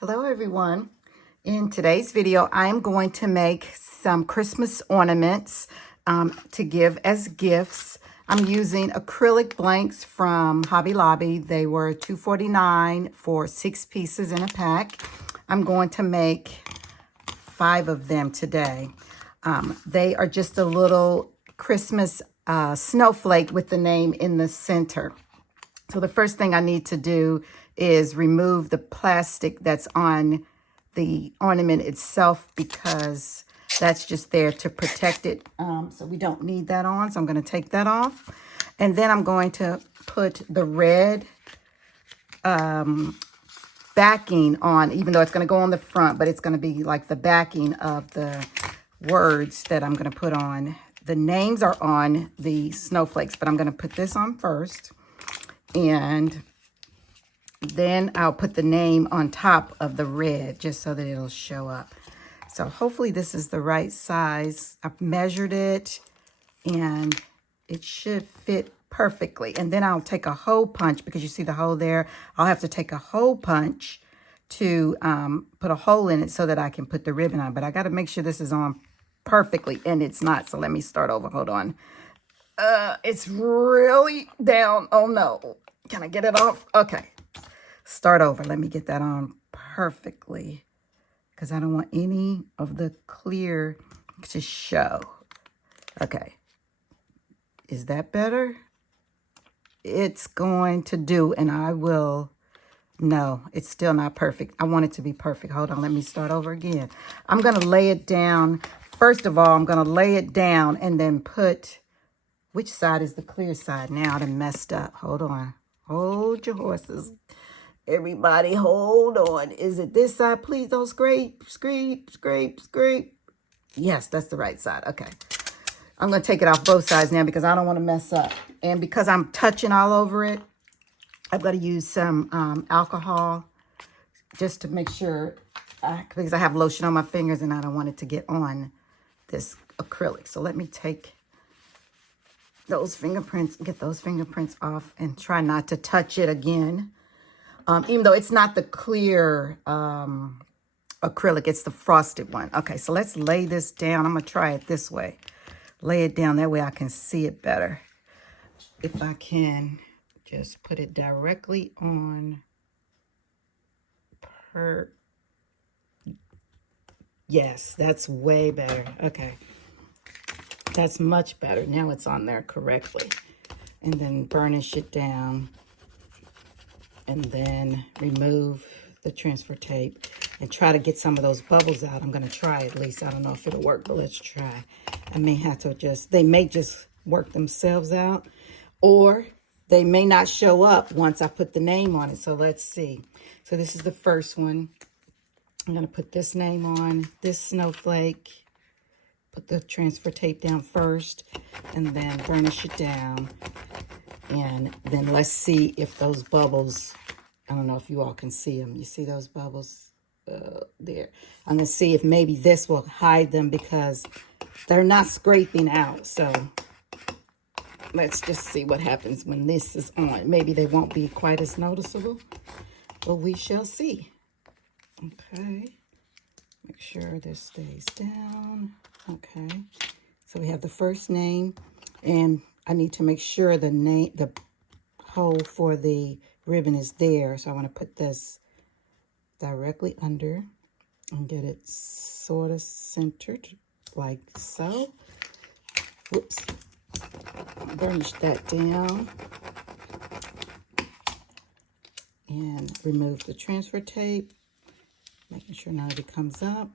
Hello everyone. In today's video, I'm going to make some Christmas ornaments to give as gifts. I'm using acrylic blanks from Hobby Lobby. They were $2.49 for 6 pieces in a pack. I'm going to make 5 of them today. They are just a little Christmas snowflake with the name in the center. So the first thing I need to do is remove the plastic that's on the ornament itself because that's just there to protect it. So we don't need that on. So I'm going to take that off. And then I'm going to put the red backing on, even though it's going to go on the front, but it's going to be like the backing of the words that I'm going to put on. The names are on the snowflakes, but I'm going to put this on first. And then I'll put the name on top of the red just so that it'll show up. So hopefully this is the right size. I've measured it and it should fit perfectly. And then I'll take a hole punch because you see the hole there. I'll have to take a hole punch to put a hole in it so that I can put the ribbon on. But I got to make sure this is on perfectly, and it's not. So let me start over. Hold on. It's really down. Oh no. Can I get it off? Okay. Start over. Let me get that on perfectly because I don't want any of the clear to show. Okay. Is that better? It's going to do, and I will. No, it's still not perfect. I want it to be perfect. Hold on. Let me start over again. I'm going to lay it down. First of all, I'm going to lay it down and then put, which side is the clear side? Now I done messed up. Hold on. Hold your horses. Everybody, hold on. Is it this side? Please don't scrape, scrape, scrape, scrape. Yes, that's the right side. Okay. I'm going to take it off both sides now because I don't want to mess up. And because I'm touching all over it, I've got to use some alcohol just to make sure, because I have lotion on my fingers and I don't want it to get on this acrylic. So let me take those fingerprints, get those fingerprints off and try not to touch it again. Even though it's not the clear acrylic, it's the frosted one. Okay, so let's lay this down. I'm going to try it this way. Lay it down. That way I can see it better. If I can just put it directly on Yes, that's way better. Okay. That's much better. Now it's on there correctly. And then burnish it down. And then remove the transfer tape and try to get some of those bubbles out. I'm going to try at least. I don't know if it'll work, but let's try. I may have to they may just work themselves out, or they may not show up once I put the name on it. So let's see. So this is the first one. I'm going to put this name on this snowflake. Put the transfer tape down first and then burnish it down. And then let's see if those bubbles, I don't know if you all can see them. You see those bubbles there? I'm going to see if maybe this will hide them because they're not scraping out. So let's just see what happens when this is on. Maybe they won't be quite as noticeable, but we shall see. Okay. Make sure this stays down. Okay. So we have the first name, and I need to make sure the hole for the ribbon is there. So I want to put this directly under and get it sort of centered like so. Whoops. Burnish that down and remove the transfer tape, making sure none of it comes up.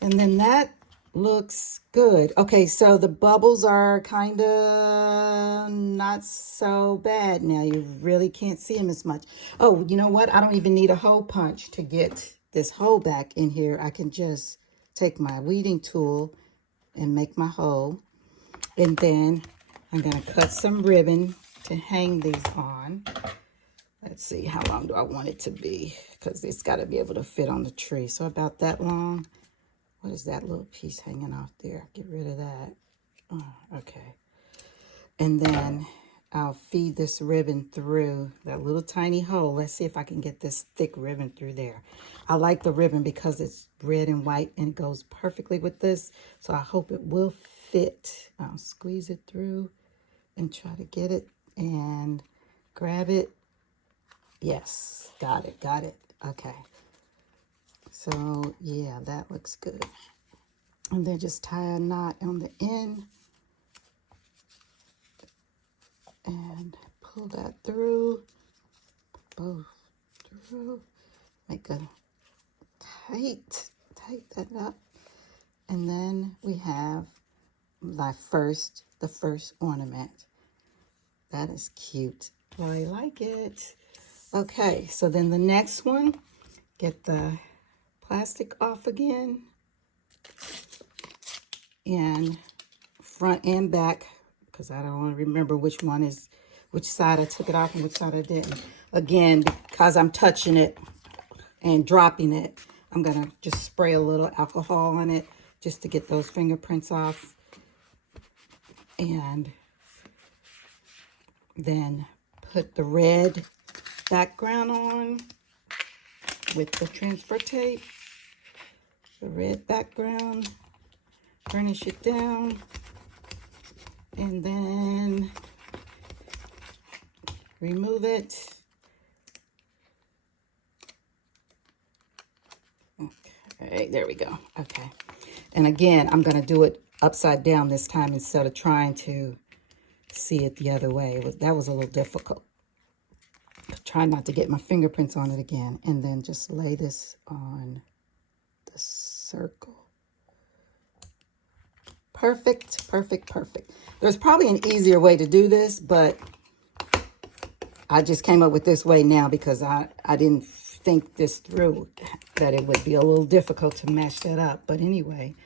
And then that looks good. Okay, so the bubbles are kind of not so bad now. You really can't see them as much. Oh, you know what? I don't even need a hole punch to get this hole back in here. I can just take my weeding tool and make my hole. And then I'm going to cut some ribbon to hang these on. Let's see, how long do I want it to be? Because it's got to be able to fit on the tree. So about that long. What is that little piece hanging off there? Get rid of that. Oh, okay. And then I'll feed this ribbon through that little tiny hole. Let's see if I can get this thick ribbon through there. I like the ribbon because it's red and white and it goes perfectly with this. So I hope it will fit. I'll squeeze it through and try to get it and grab it. Yes, got it, got it. Okay. So yeah, that looks good. And then just tie a knot on the end and pull that through, both through, make a tight that up. And then we have the first ornament. That is cute. I like it. Okay, so then the next one, get the plastic off again. And front and back, because I don't want to remember which side I took it off and which side I didn't. Again, because I'm touching it and dropping it, I'm going to just spray a little alcohol on it just to get those fingerprints off. And then put the red background on with the transfer tape. The red background. Burnish it down. And then remove it. Okay, there we go. Okay. And again, I'm going to do it upside down this time instead of trying to see it the other way. That was a little difficult. Try not to get my fingerprints on it again. And then just lay this on the circle. Perfect, perfect, perfect. There's probably an easier way to do this, but I just came up with this way now because I didn't think this through, that it would be a little difficult to match that up. But anyway,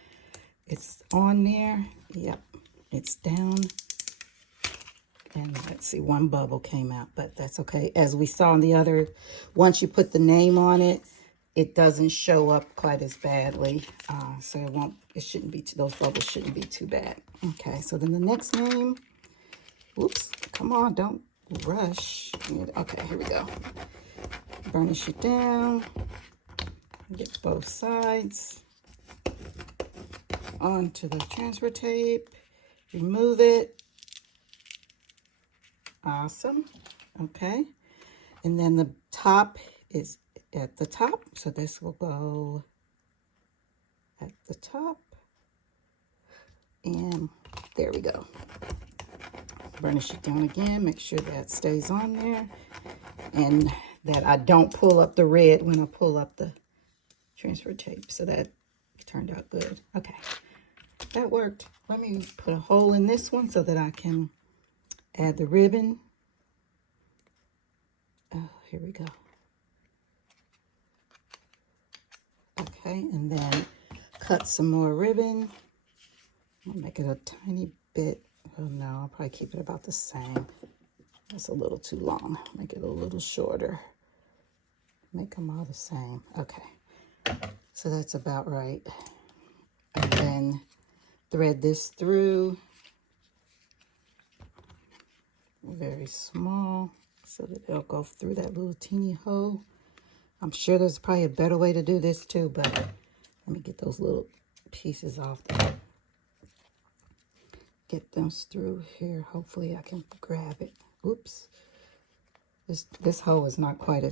it's on there. Yep, it's down. And let's see, one bubble came out, but that's okay. As we saw in the other, once you put the name on it, it doesn't show up quite as badly. So it shouldn't be, those bubbles shouldn't be too bad. Okay, so then the next name, whoops, come on, don't rush. Okay, here we go. Burnish it down, get both sides onto the transfer tape, remove it. Awesome. Okay, and then the top is at the top, so this will go at the top, and there we go. Burnish it down again, make sure that stays on there, and that I don't pull up the red when I pull up the transfer tape. So that turned out good. Okay, that worked. Let me put a hole in this one so that I can add the ribbon. Oh, here we go. Okay, and then cut some more ribbon. I'll make it a tiny bit. Oh no, I'll probably keep it about the same. That's a little too long. Make it a little shorter. Make them all the same. Okay, so that's about right. And then thread this through. Very small, so that it'll go through that little teeny hole. I'm sure there's probably a better way to do this too, but let me get those little pieces off there. Get them through here. Hopefully I can grab it. Oops. This hole is not quite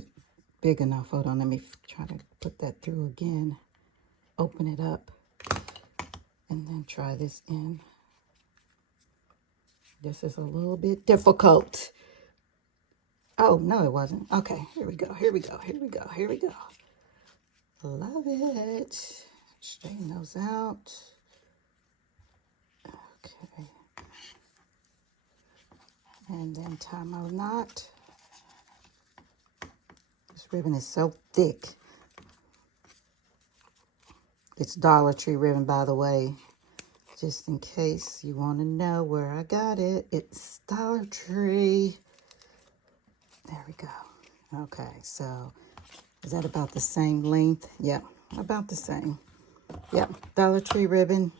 big enough. Hold on, let me try to put that through again. Open it up and then try this in. This is a little bit difficult. Oh, no, it wasn't. Okay, here we go, here we go, here we go, here we go. Love it. Straighten those out. Okay. And then tie my knot. This ribbon is so thick. It's Dollar Tree ribbon, by the way. Just in case you want to know where I got it. It's Dollar Tree. There we go. Okay, so is that about the same length? Yep, about the same. Yep, Dollar Tree ribbon.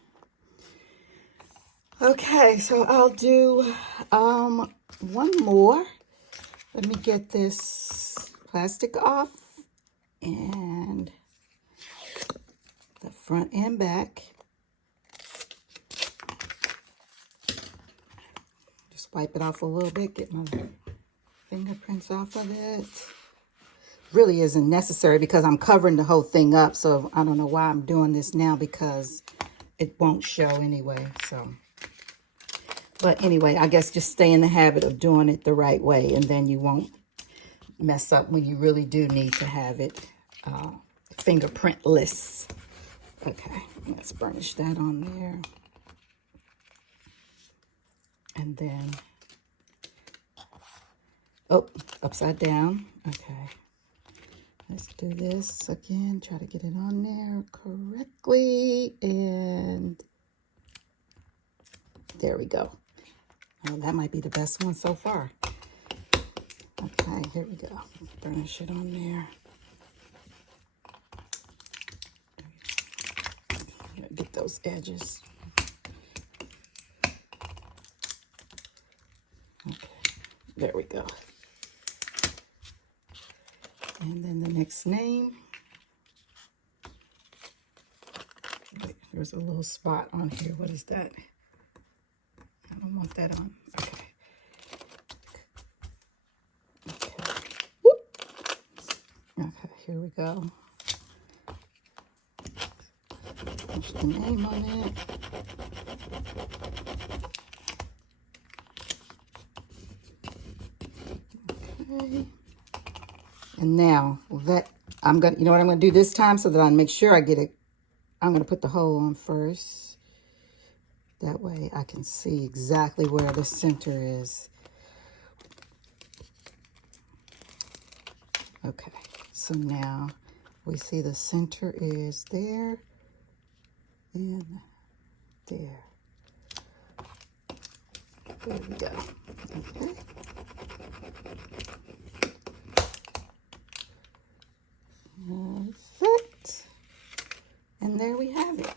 Okay, so I'll do one more. Let me get this plastic off, and the front and back. Just wipe it off a little bit, get my fingerprints off of it. Really isn't necessary because I'm covering the whole thing up, so I don't know why I'm doing this now because it won't show anyway. So, but anyway, I guess just stay in the habit of doing it the right way, and then you won't mess up when you really do need to have it fingerprintless. Okay, let's burnish that on there. And then, oh, upside down. Okay. Let's do this again. Try to get it on there correctly. And there we go. Oh, that might be the best one so far. Okay, here we go. Burnish it on there. Get those edges. Okay, there we go. And then the next name. Wait, there's a little spot on here. What is that? I don't want that on. Okay. Okay. Whoop. Okay, here we go. Push the name on it. Okay. And now that I'm going to, you know what I'm going to do this time so that I make sure I get it. I'm going to put the hole on first. That way I can see exactly where the center is. Okay, so now we see the center is there and there. There we go. Okay. Perfect. And there we have it.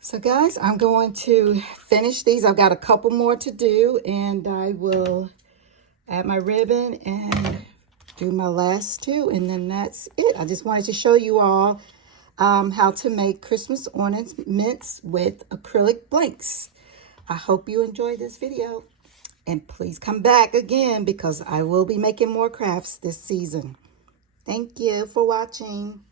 So guys, I'm going to finish these. I've got a couple more to do, and I will add my ribbon and do my last two, and then that's it. I just wanted to show you all how to make Christmas ornaments with acrylic blanks. I hope you enjoyed this video, and please come back again because I will be making more crafts this season. Thank you for watching.